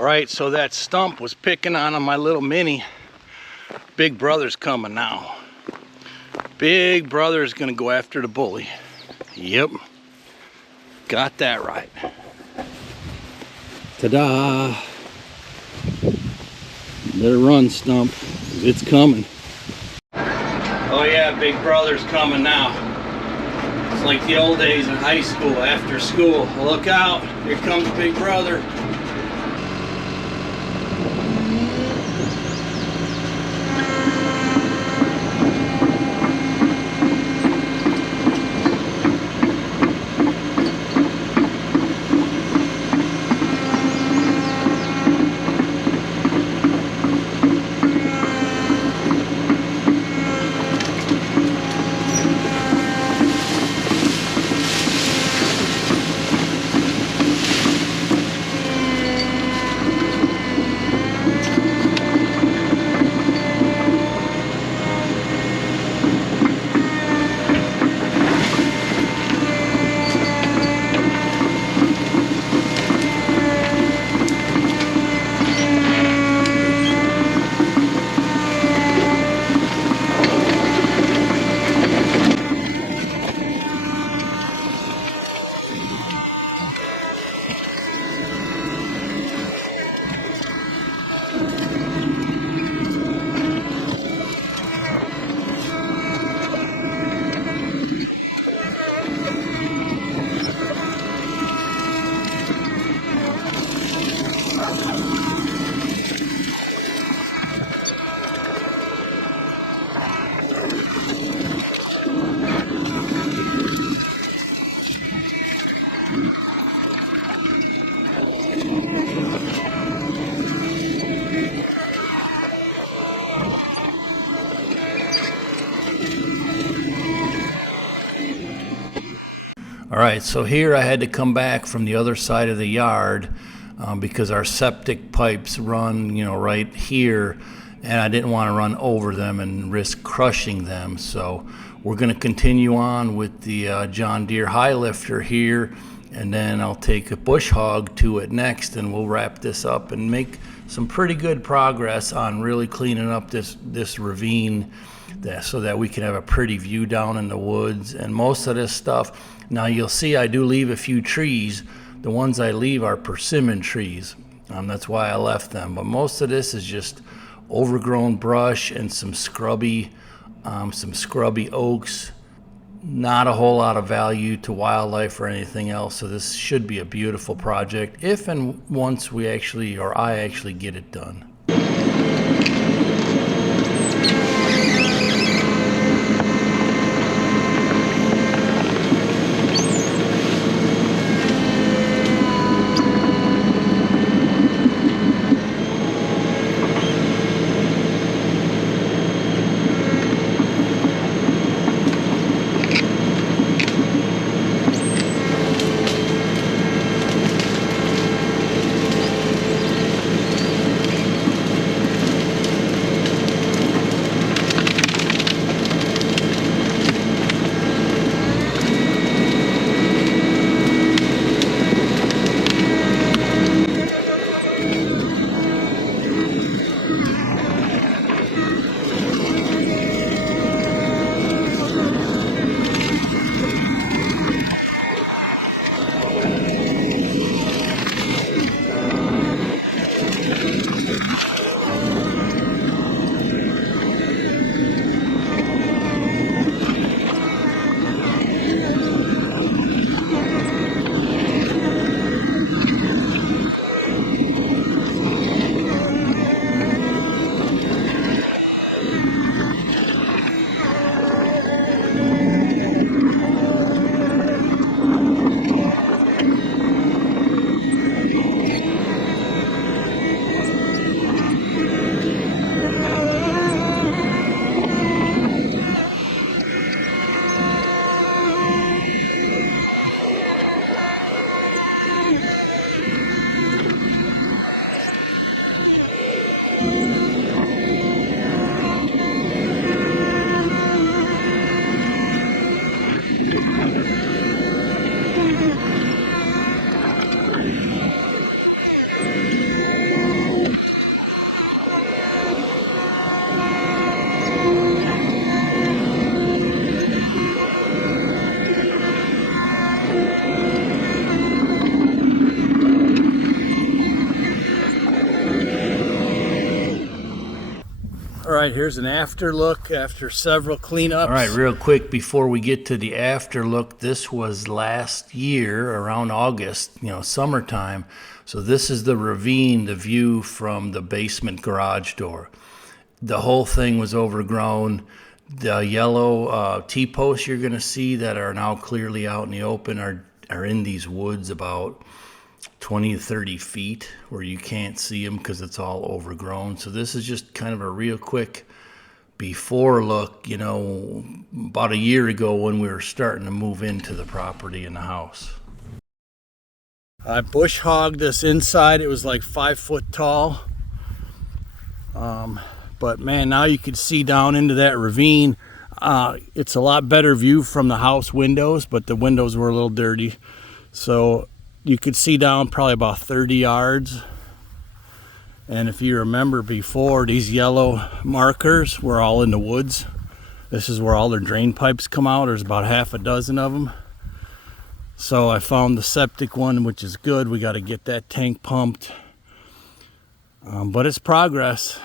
All right, so that stump was picking on my little mini. Big brother's coming now. Big brother's gonna go after the bully. Yep, got that right. Ta-da! Better run, Stump. It's coming. Oh yeah, big brother's coming now. It's like the old days in high school, after school. Look out, here comes big brother. All right, so here I had to come back from the other side of the yard because our septic pipes run, right here, and I didn't want to run over them and risk crushing them. So we're going to continue on with the John Deere highlifter here, and then I'll take a bush hog to it next, and we'll wrap this up and make some pretty good progress on really cleaning up this ravine so that we can have a pretty view down in the woods. And most of this stuff, now you'll see I do leave a few trees. The ones I leave are persimmon trees. That's why I left them. But most of this is just overgrown brush and some scrubby oaks. Not a whole lot of value to wildlife or anything else. So this should be a beautiful project if and once I actually get it done. right, here's an after look after several cleanups. All right, real quick before we get to the after look, this was last year around August, summertime. So this is the ravine, the view from the basement garage door. The whole thing was overgrown. The yellow T-posts you're going to see that are now clearly out in the open are in these woods about 20 to 30 feet where you can't see them because it's all overgrown. So this is just kind of a real quick before look, about a year ago when we were starting to move into the property and the house. I bush hogged this inside. It was like 5 foot tall. But man, now you can see down into that ravine. It's a lot better view from the house windows, but the windows were a little dirty. So you could see down probably about 30 yards. And if you remember before, these yellow markers were all in the woods. This is where all their drain pipes come out. There's about half a dozen of them. So I found the septic one, which is good. We got to get that tank pumped. But it's progress.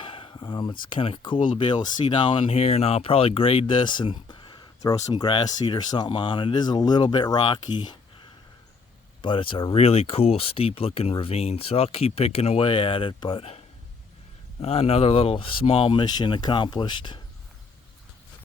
It's kind of cool to be able to see down in here, and I'll probably grade this and throw some grass seed or something on it. It is a little bit rocky, but it's a really cool steep looking ravine, so I'll keep picking away at it. But another little small mission accomplished.